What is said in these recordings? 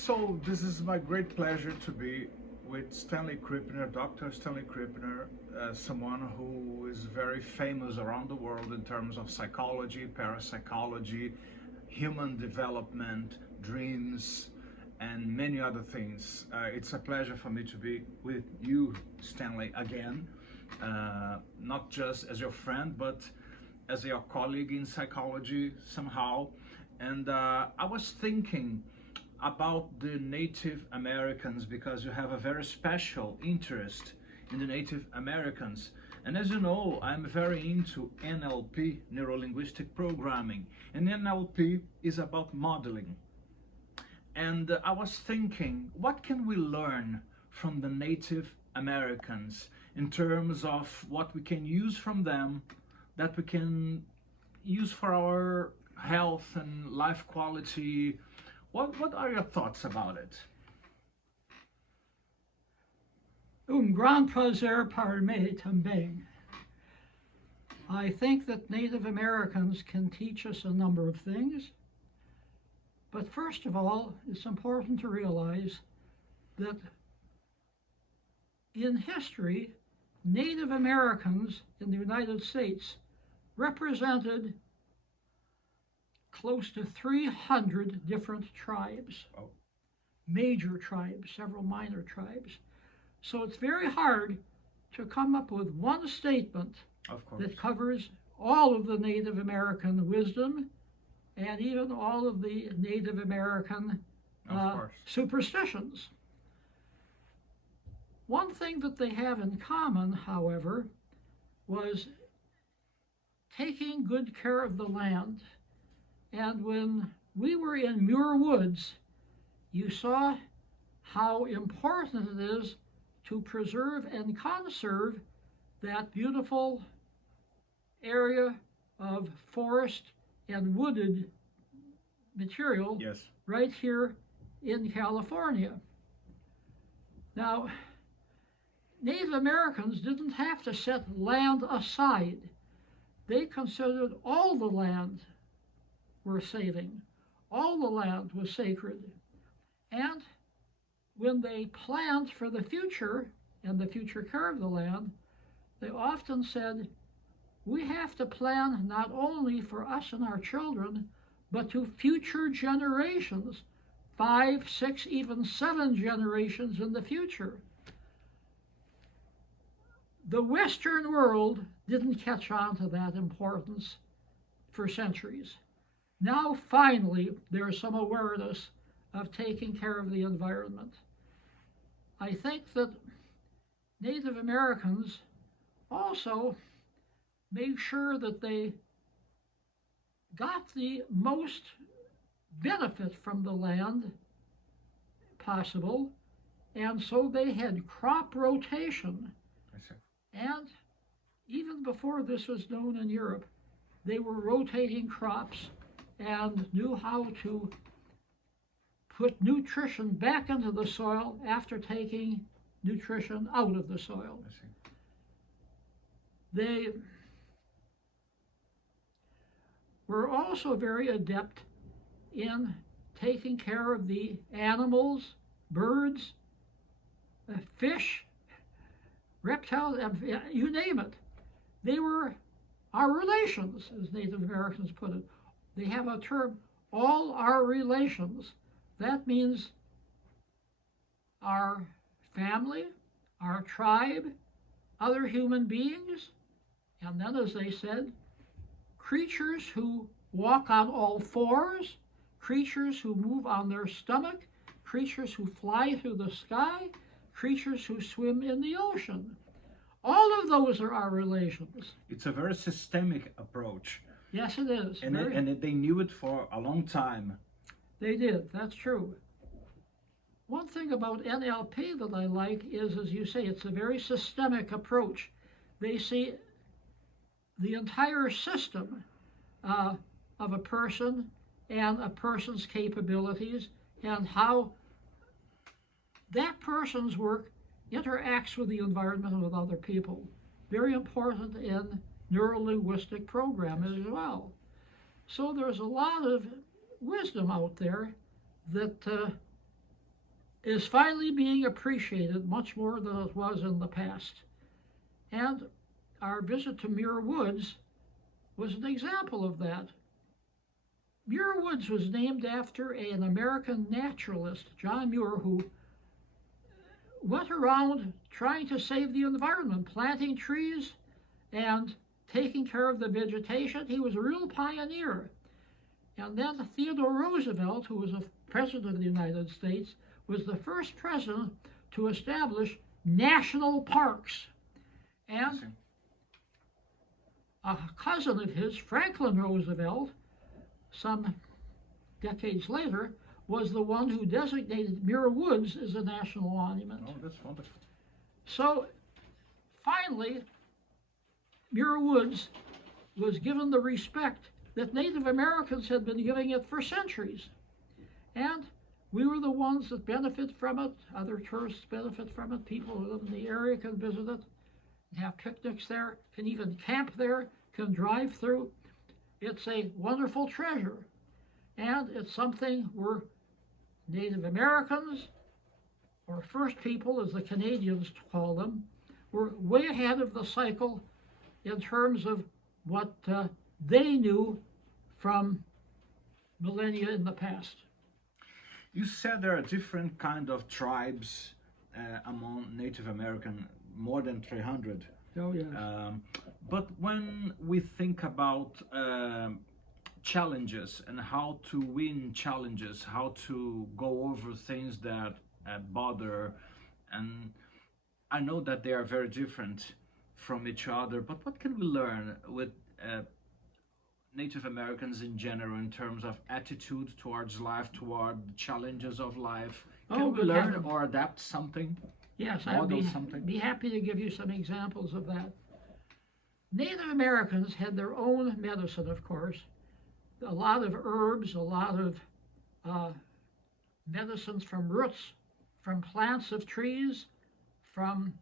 So this is my great pleasure to be with Stanley Krippner, Dr. Stanley Krippner, someone who is very famous around the world in terms of psychology, parapsychology, human development, dreams, and many other things. It's a pleasure for me to be with you, Stanley, again, not just as your friend, but as your colleague in psychology somehow. And I was thinking about the Native Americans because you have a very special interest in the Native Americans. And as you know, I'm very into NLP, neuro-linguistic programming, and NLP is about modeling. And I was thinking, what can we learn from the Native Americans in terms of what we can use from them that we can use for our health and life quality? What are your thoughts about it? Grand plaisir par me também. I think that Native Americans can teach us a number of things. But first of all, it's important to realize that in history, Native Americans in the United States represented close to 300 different tribes, major tribes, several minor tribes. So it's very hard to come up with one statement that covers all of the Native American wisdom and even all of the Native American superstitions. One thing that they have in common, however, was taking good care of the land. And when we were in Muir Woods, you saw how important it is to preserve and conserve that beautiful area of forest and wooded material right here in California. Now, Native Americans didn't have to set land aside. They considered all the land were saving. All the land was sacred. And when they planned for the future and the future care of the land, they often said, we have to plan not only for us and our children, but to future generations, 5, 6, even 7 generations in the future. The Western world didn't catch on to that importance for centuries. Now, finally, there is some awareness of taking care of the environment. I think that Native Americans also made sure that they got the most benefit from the land possible, and so they had crop rotation. And even before this was known in Europe, they were rotating crops and knew how to put nutrition back into the soil after taking nutrition out of the soil. They were also very adept in taking care of the animals, birds, fish, reptiles, you name it. They were our relations, as Native Americans put it. They have a term, all our relations. That means our family, our tribe, other human beings, and then, as they said, creatures who walk on all fours, creatures who move on their stomach, creatures who fly through the sky, creatures who swim in the ocean. All of those are our relations. It's a very systemic approach. Yes, it is. And they knew it for a long time. They did, that's true. One thing about NLP that I like is, as you say, it's a very systemic approach. They see the entire system of a person and a person's capabilities and how that person's work interacts with the environment and with other people. Very important in neuro-linguistic programming as well. So there's a lot of wisdom out there that is finally being appreciated much more than it was in the past. And our visit to Muir Woods was an example of that. Muir Woods was named after an American naturalist, John Muir, who went around trying to save the environment, planting trees and taking care of the vegetation. He was a real pioneer. And then Theodore Roosevelt, who was a president of the United States, was the first president to establish national parks. And a cousin of his, Franklin Roosevelt, some decades later, was the one who designated Muir Woods as a national monument. Oh, that's wonderful. So finally, Muir Woods was given the respect that Native Americans had been giving it for centuries. And we were the ones that benefit from it. Other tourists benefit from it. People who live in the area can visit it, have picnics there, can even camp there, can drive through. It's a wonderful treasure. And it's something where Native Americans, or First People as the Canadians call them, were way ahead of the cycle in terms of what they knew from millennia in the past. You said there are different kind of tribes among Native American, more than 300. Oh, yes. But when we think about challenges and how to win challenges, how to go over things that bother, and I know that they are very different from each other, but what can we learn with Native Americans in general in terms of attitude towards life, toward the challenges of life? Can we learn or adapt something? Yes, I'd be happy to give you some examples of that. Native Americans had their own medicine, of course. A lot of herbs, a lot of medicines from roots, from plants of trees, from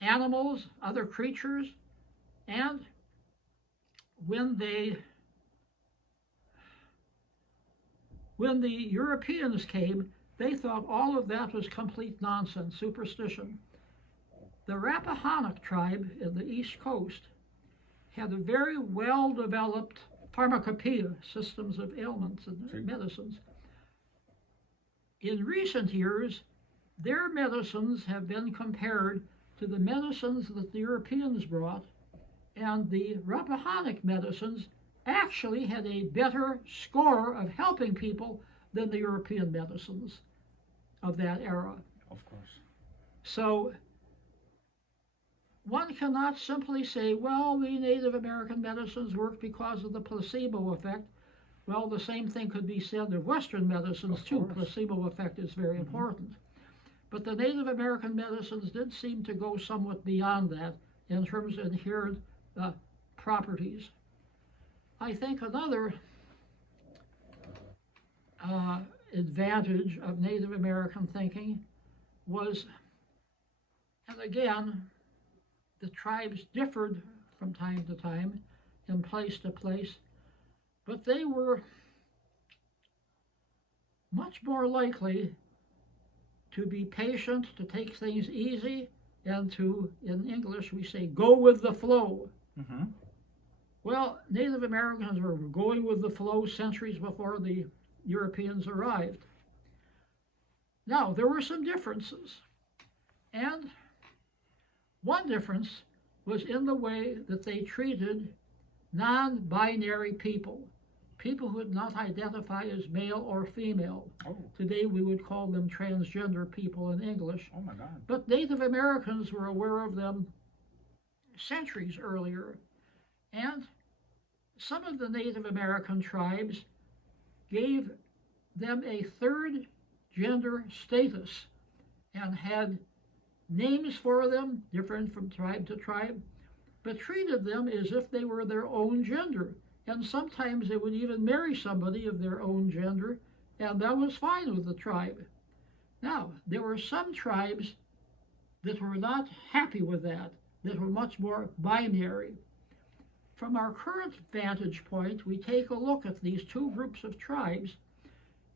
animals, other creatures. And when the Europeans came, they thought all of that was complete nonsense, superstition. The Rappahannock tribe in the East Coast had a very well-developed pharmacopoeia, systems of ailments and medicines. In recent years, their medicines have been compared to the medicines that the Europeans brought, and the Rappahannock medicines actually had a better score of helping people than the European medicines of that era. Of course. So one cannot simply say, well, the Native American medicines work because of the placebo effect. Well, the same thing could be said of Western medicines too. Placebo effect is very important. But the Native American medicines did seem to go somewhat beyond that in terms of inherent properties. I think another advantage of Native American thinking was, and again, the tribes differed from time to time and place to place, but they were much more likely to be patient, to take things easy, and to, in English, we say, go with the flow. Mm-hmm. Well, Native Americans were going with the flow centuries before the Europeans arrived. Now, there were some differences. And one difference was in the way that they treated non-binary people, people who did not identify as male or female. Oh. Today we would call them transgender people in English. Oh my God. But Native Americans were aware of them centuries earlier. And some of the Native American tribes gave them a third gender status and had names for them, different from tribe to tribe, but treated them as if they were their own gender. And sometimes they would even marry somebody of their own gender, and that was fine with the tribe. Now, there were some tribes that were not happy with that were much more binary. From our current vantage point, we take a look at these two groups of tribes,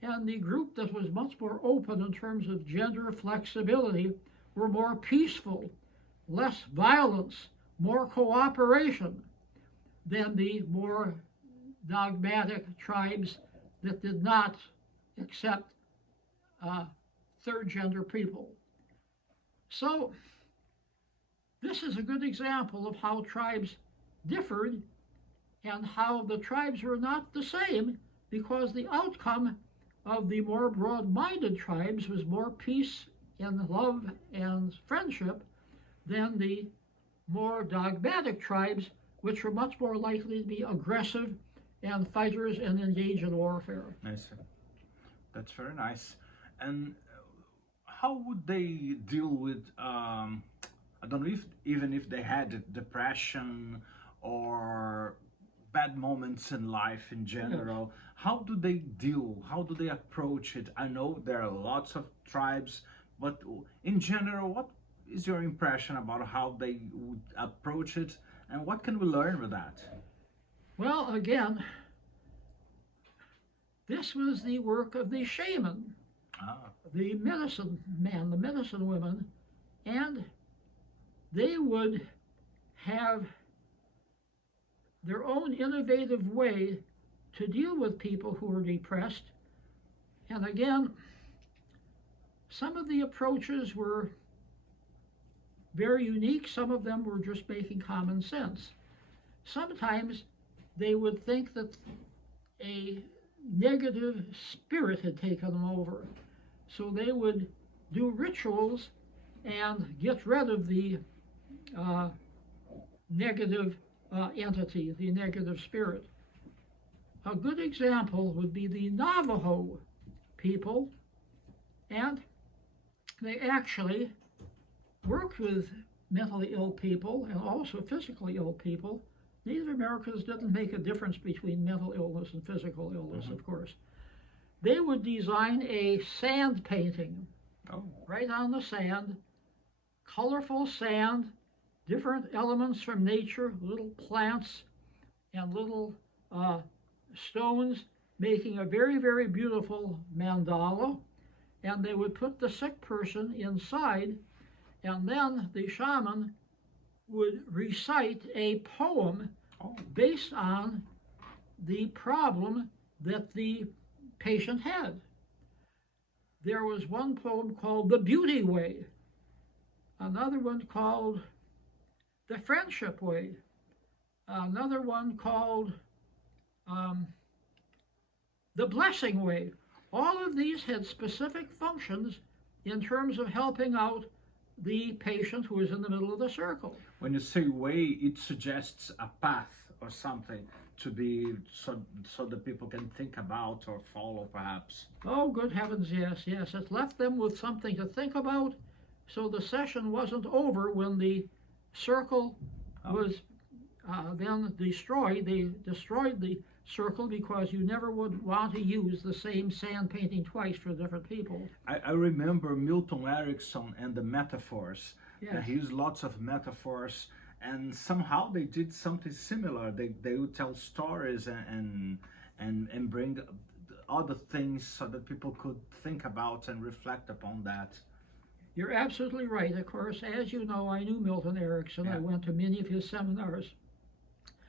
And the group that was much more open in terms of gender flexibility were more peaceful, less violence, more cooperation than the more dogmatic tribes that did not accept third gender people. So this is a good example of how tribes differed and how the tribes were not the same, because the outcome of the more broad-minded tribes was more peace and love and friendship than the more dogmatic tribes, which were much more likely to be aggressive and fighters and engage in warfare. I see. That's very nice. And how would they deal with, I don't know, even if they had depression or bad moments in life in general, how do they deal? How do they approach it? I know there are lots of tribes, but in general, what is your impression about how they would approach it, and what can we learn with that? Well, again, this was the work of the shaman, the medicine man, the medicine women, and they would have their own innovative way to deal with people who are depressed. And again, some of the approaches were very unique. Some of them were just making common sense. Sometimes they would think that a negative spirit had taken them over. So they would do rituals and get rid of the negative entity, the negative spirit. A good example would be the Navajo people, and they actually worked with mentally ill people and also physically ill people. Native Americans didn't make a difference between mental illness and physical illness, of course. They would design a sand painting right on the sand, colorful sand, different elements from nature, little plants and little stones, making a very, very beautiful mandala. And they would put the sick person inside, and then the shaman would recite a poem based on the problem that the patient had. There was one poem called The Beauty Way, another one called The Friendship Way, another one called The Blessing Way. All of these had specific functions in terms of helping out the patient who is in the middle of the circle. When you say way, it suggests a path or something to be so that people can think about or follow, perhaps. Oh, good heavens, yes, yes. It left them with something to think about, so the session wasn't over when the circle was then destroyed. They destroyed the circle because you never would want to use the same sand painting twice for different people. I remember Milton Erickson and the metaphors. Yes. He used lots of metaphors, and somehow they did something similar. They would tell stories and bring other things so that people could think about and reflect upon that. You're absolutely right. Of course, as you know, I knew Milton Erickson. Yeah. I went to many of his seminars.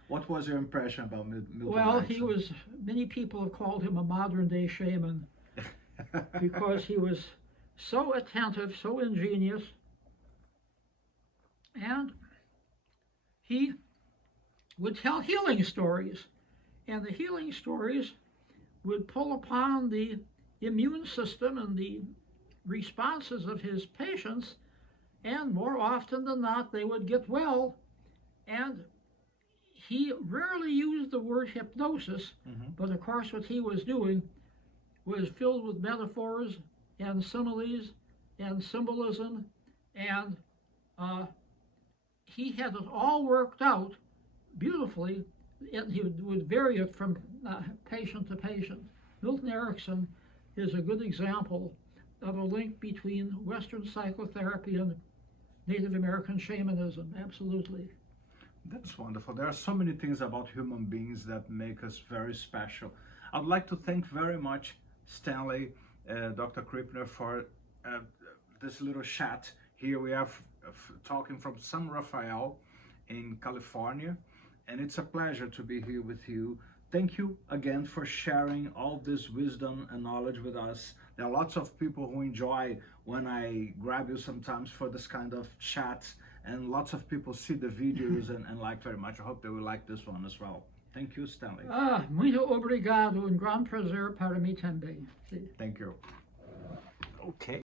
What was your impression about Milton Well, Erickson? he was, many people have called him a modern-day shaman because he was so attentive, so ingenious, and he would tell healing stories. And the healing stories would pull upon the immune system and the responses of his patients, and more often than not, they would get well. And he rarely used the word hypnosis, but of course what he was doing was filled with metaphors and similes and symbolism, and he had it all worked out beautifully, and he would vary it from patient to patient. Milton Erickson is a good example of a link between Western psychotherapy and Native American shamanism, absolutely. That's wonderful. There are so many things about human beings that make us very special. I'd like to thank very much Stanley, Dr. Krippner, for this little chat. Here we are talking from San Rafael in California, and it's a pleasure to be here with you. Thank you again for sharing all this wisdom and knowledge with us. There are lots of people who enjoy when I grab you sometimes for this kind of chats, and lots of people see the videos and like very much. I hope they will like this one as well. Thank you, Stanley. Muito obrigado, um grande prazer para mim também. Thank you. Okay.